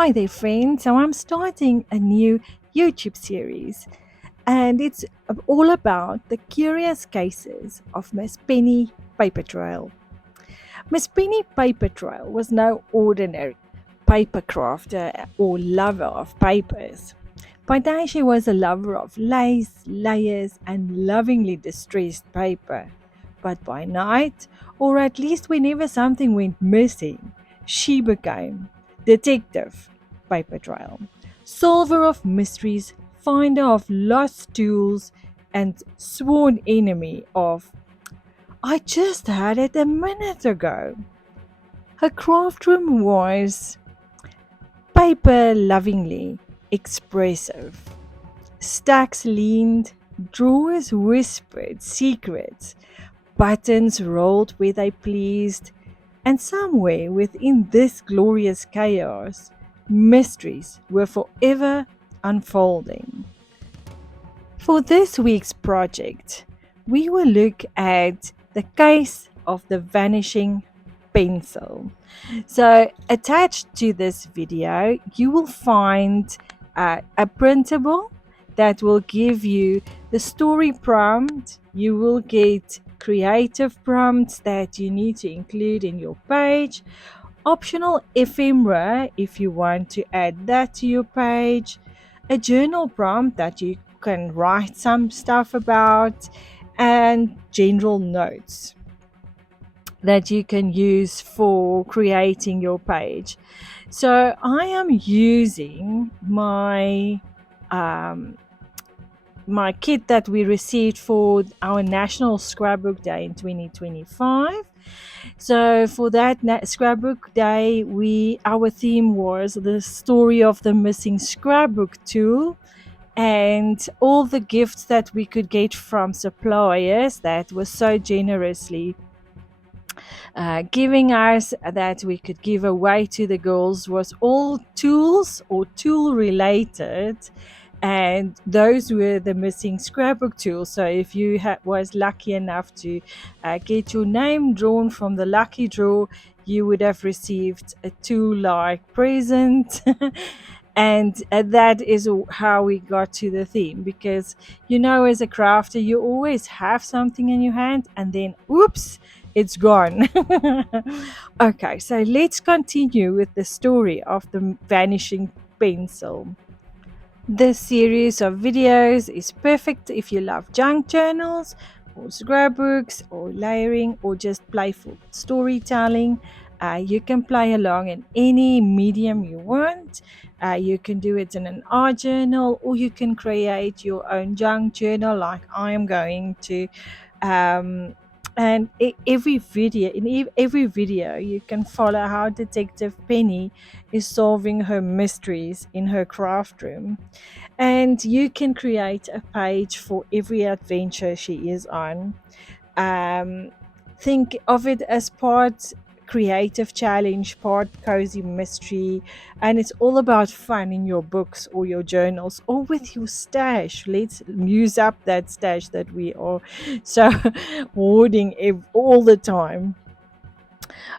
Hi there, friends. So I'm starting a new YouTube series, and it's all about the curious cases of Miss Penny Papertrail. Miss Penny Papertrail was no ordinary paper crafter or lover of papers. By day, she was a lover of lace, layers, and lovingly distressed paper. But by night, or at least whenever something went missing, she became detective paper trail, solver of mysteries, finder of lost tools, and sworn enemy of I just had it a minute ago. Her craft room was paper lovingly expressive. Stacks leaned, drawers whispered secrets, buttons rolled where they pleased, and somewhere within this glorious chaos, mysteries were forever unfolding. For this week's project, we will look at the case of the vanishing pencil. So, attached to this video, you will find a printable that will give you the story prompt. You will get creative prompts that you need to include in your page, optional ephemera if you want to add that to your page, a journal prompt that you can write some stuff about, and general notes that you can use for creating your page. So I am using um, my kit that we received for our National Scrapbook Day in 2025. So for that scrapbook day, our theme was the story of the missing scrapbook tool, and all the gifts that we could get from suppliers that were so generously giving us that we could give away to the girls was all tools or tool related, and those were the missing scrapbook tools. So if you was lucky enough to get your name drawn from the lucky draw, you would have received a tool like present. And that is how we got to the theme, because as a crafter you always have something in your hand and then oops, it's gone. Okay, so let's continue with the story of the vanishing pencil. This series of videos is perfect if you love junk journals or scrapbooks or layering or just playful storytelling. You can play along in any medium you want. You can do it in an art journal, or you can create your own junk journal like I am going to. Um, and every video you can follow how Detective Penny is solving her mysteries in her craft room, and you can create a page for every adventure she is on. um, think of it as part creative challenge, part cozy mystery, and it's all about fun in your books or your journals or with your stash. Let's use up that stash that we are so hoarding all the time.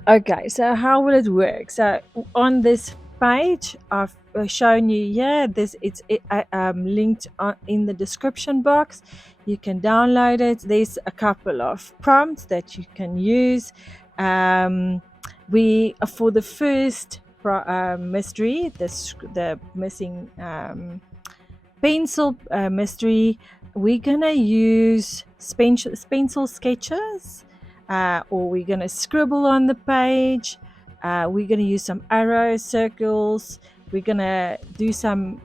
Okay, so how will it work? So on this page, I've shown you, this linked in the description box. You can download it. There's a couple of prompts that you can use. We For the first mystery, the missing pencil mystery, we're gonna use pencil sketches, or we're gonna scribble on the page. We're gonna use some arrows, circles. We're gonna do some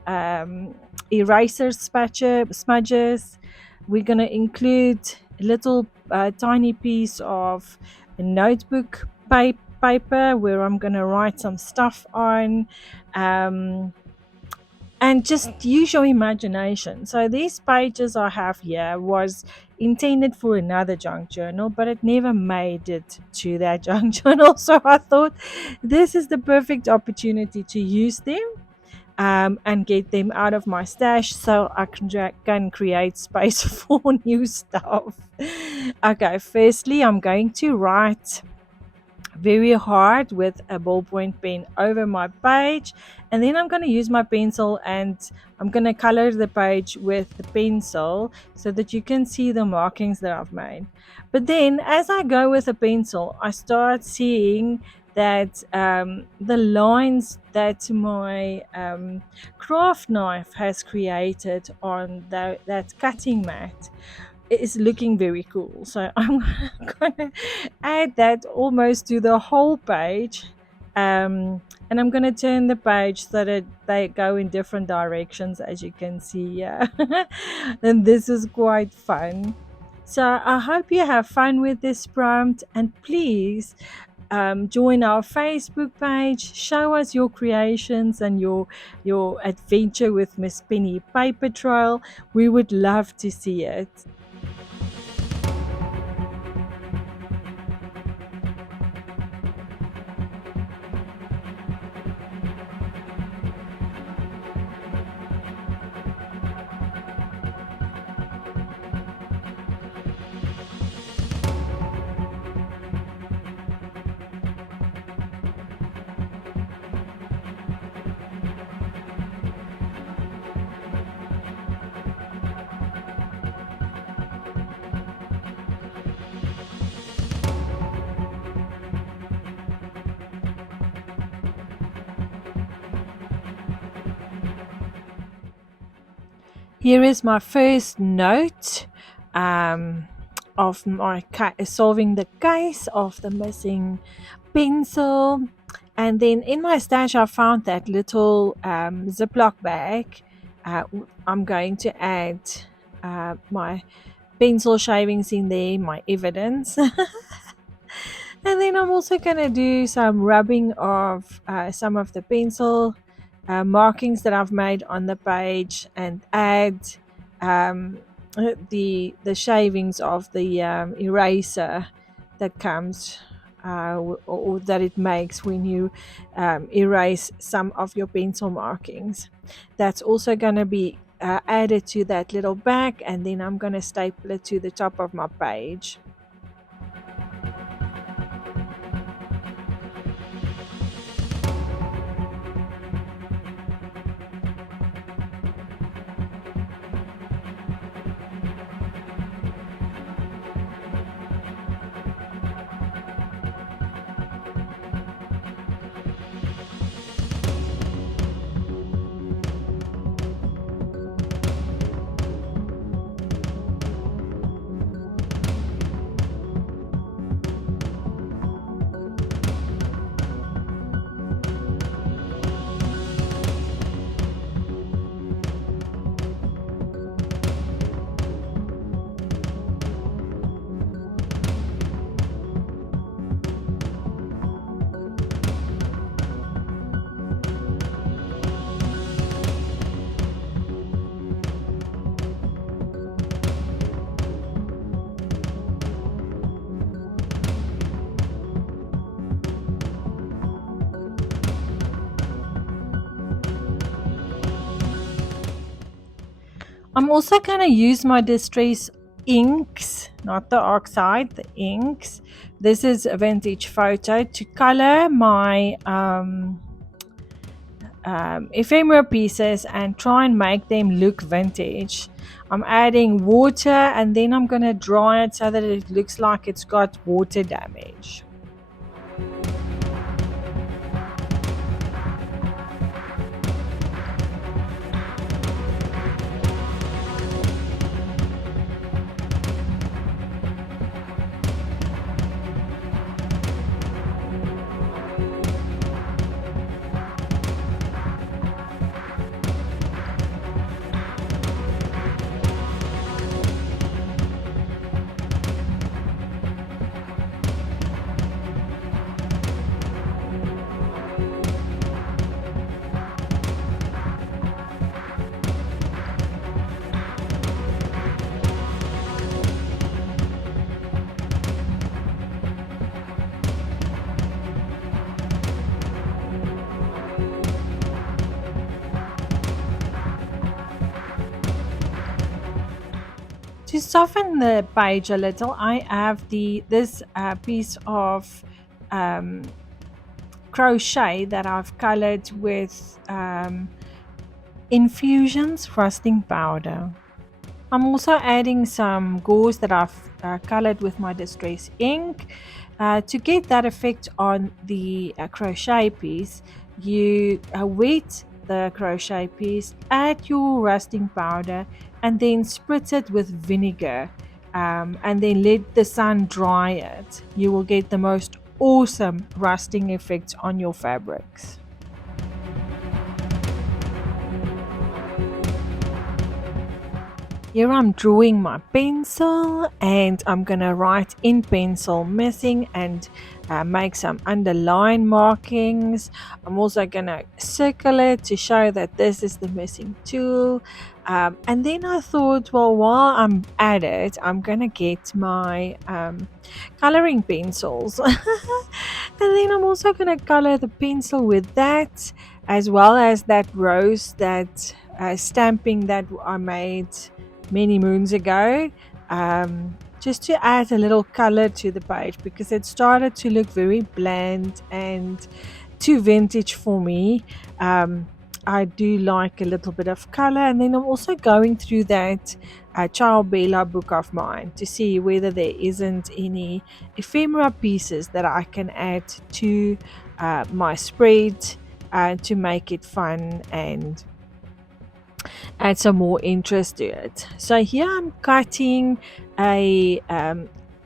eraser smudges. We're gonna include a little tiny piece of a notebook paper where I'm gonna write some stuff on. And just use your imagination. So these pages I have here was intended for another junk journal, but it never made it to that junk journal. So I thought this is the perfect opportunity to use them, and get them out of my stash so I can create space for new stuff. Okay, firstly, I'm going to write very hard with a ballpoint pen over my page, and then I'm going to use my pencil and I'm going to color the page with the pencil so that you can see the markings that I've made. But then as I go with a pencil, I start seeing that the lines that my craft knife has created on that cutting mat is looking very cool. So I'm gonna add that almost to the whole page. And I'm gonna turn the page so that they go in different directions, as you can see here. And this is quite fun. So I hope you have fun with this prompt, and please join our Facebook page. Show us your creations and your adventure with Miss Penny Paper Trail. We would love to see it. Here is my first note um, of my solving the case of the missing pencil. And then in my stash, I found that little Ziploc bag. I'm going to add my pencil shavings in there, my evidence. And then I'm also going to do some rubbing of some of the pencil markings that I've made on the page, and add um, the shavings of the eraser that comes or that it makes when you erase some of your pencil markings. That's also going to be added to that little bag, and then I'm going to staple it to the top of my page. I'm also going to use my Distress inks, not the oxide, the inks. This is a vintage photo to color my ephemera pieces and try and make them look vintage. I'm adding water, and then I'm going to dry it so that it looks like it's got water damage. To soften the page a little, I have this piece of crochet that I've colored with Infusions rusting powder. I'm also adding some gauze that I've colored with my distress ink. To get that effect on the crochet piece, you wet the crochet piece, add your rusting powder, and then spritz it with vinegar, and then let the sun dry it. You will get the most awesome rusting effects on your fabrics. Here I'm drawing my pencil and I'm gonna write in pencil missing and make some underline markings. I'm also gonna circle it to show that this is the missing tool. And then I thought, well, while I'm at it, I'm gonna get my coloring pencils. And then I'm also gonna color the pencil with that, as well as that rose, that stamping that I made many moons ago, just to add a little color to the page because it started to look very bland and too vintage for me. I do like a little bit of color, and then I'm also going through that Child Bella book of mine to see whether there isn't any ephemera pieces that I can add to my spread to make it fun and add some more interest to it. So here I'm cutting a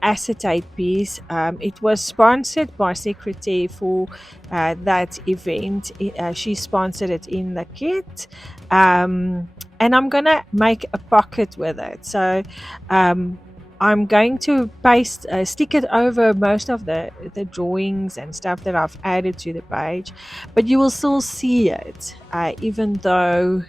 acetate piece. It was sponsored by Secretary for that event. She sponsored it in the kit. And I'm gonna make a pocket with it. So I'm going to stick it over most of the drawings and stuff that I've added to the page, but you will still see it, even though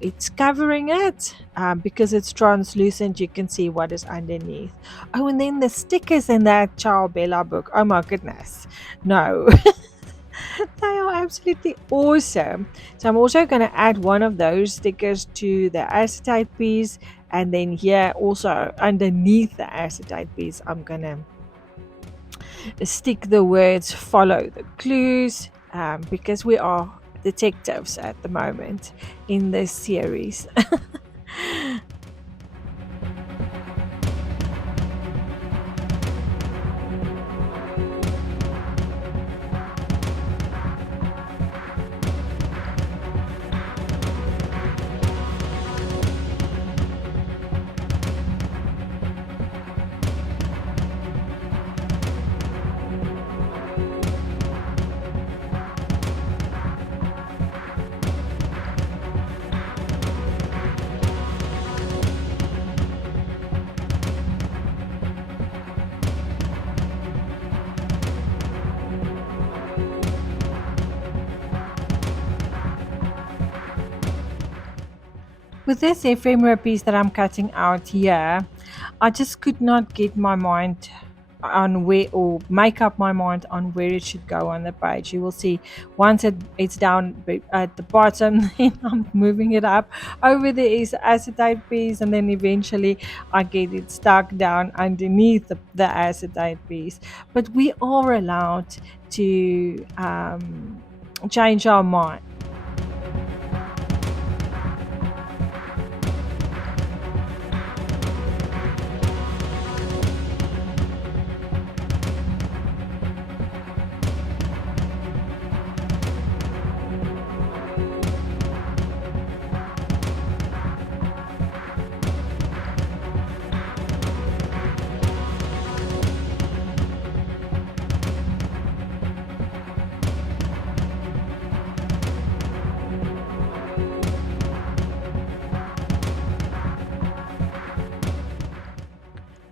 it's covering it, because it's translucent. You can see what is underneath. Oh, and then the stickers in that Ciao Bella book. Oh my goodness. No. They are absolutely awesome. So I'm also going to add one of those stickers to the acetate piece. And then here also underneath the acetate piece, I'm going to stick the words follow the clues, because we are detectives at the moment in this series. With this ephemera piece that I'm cutting out here, I just could not get my mind on where, or make up my mind on where it should go on the page. You will see once it's down at the bottom, then I'm moving it up. Over there is acetate piece, and then eventually I get it stuck down underneath the acetate piece. But we are allowed to change our mind.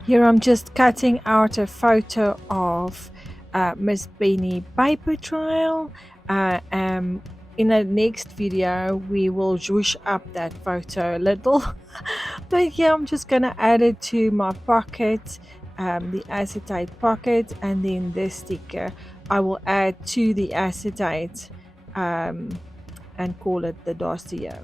Here I'm just cutting out a photo of Miss Benny Papertrail. In the next video, we will zhoosh up that photo a little. But here I'm just going to add it to my pocket, the acetate pocket, and then this sticker I will add to the acetate, and call it the dossier.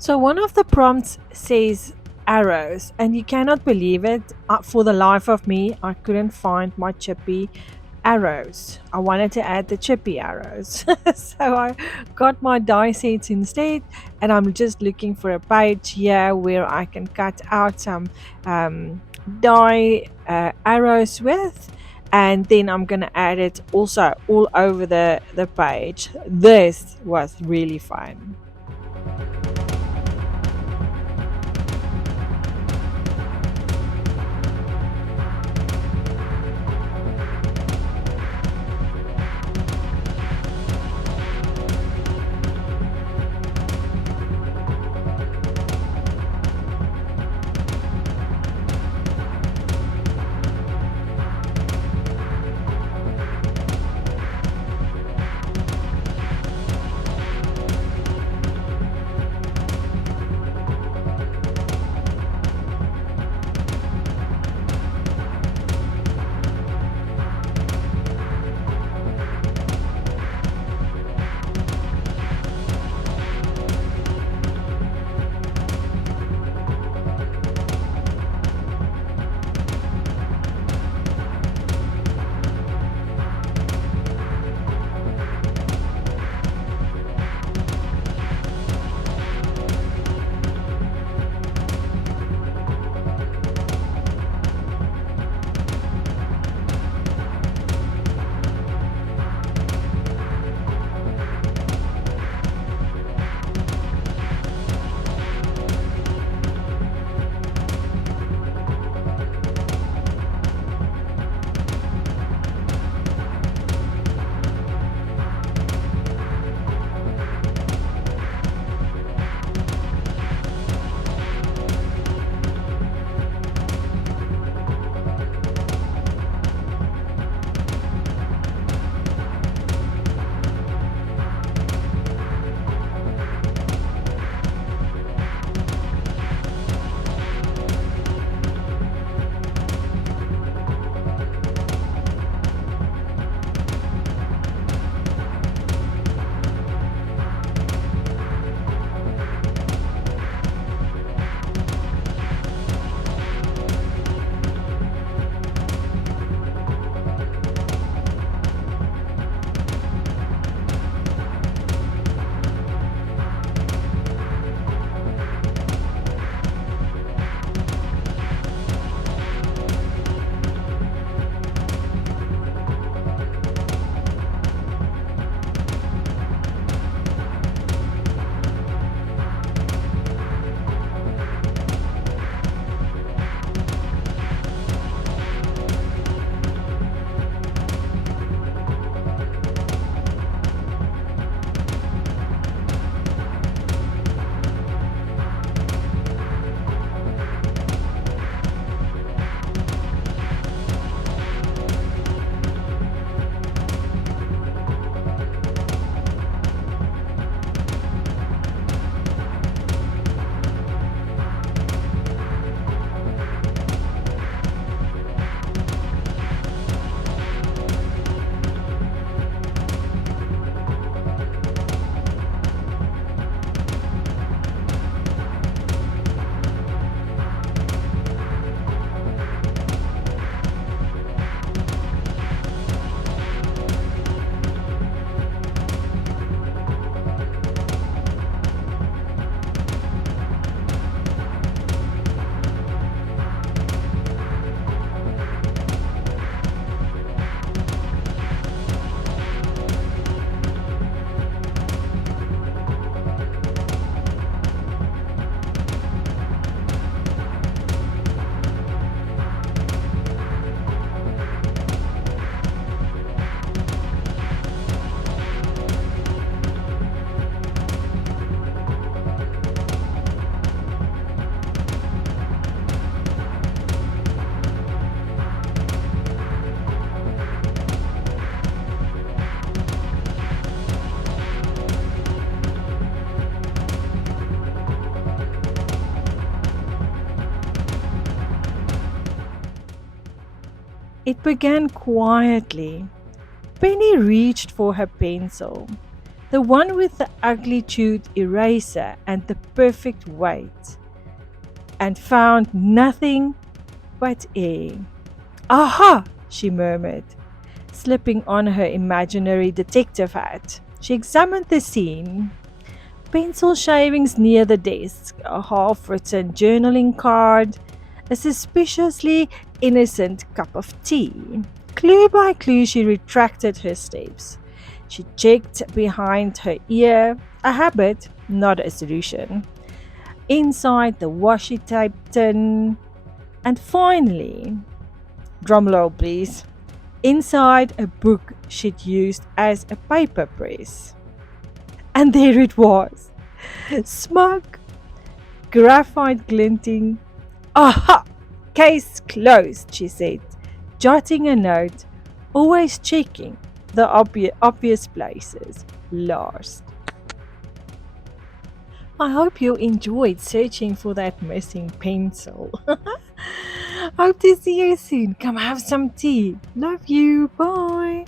So one of the prompts says arrows, and you cannot believe it. For the life of me, I couldn't find my chippy arrows. I wanted to add the chippy arrows. So I got my die sets instead, and I'm just looking for a page here where I can cut out some die arrows with. And then I'm gonna add it also all over the page. This was really fun. It began quietly. Penny reached for her pencil. The one with the ugly chewed eraser and the perfect weight, and found nothing but air. Aha! She murmured, slipping on her imaginary detective hat. She examined the scene. Pencil shavings near the desk, a half written journaling card, a suspiciously innocent cup of tea. Clue by clue, she retracted her steps. She checked behind her ear, a habit, not a solution. Inside the washi tape tin, and finally, drumroll please, inside a book she'd used as a paper press. And there it was, smug, graphite glinting. Aha! Case closed, she said, jotting a note, always checking the obvious places last. I hope you enjoyed searching for that missing pencil. Hope to see you soon. Come have some tea. Love you. Bye.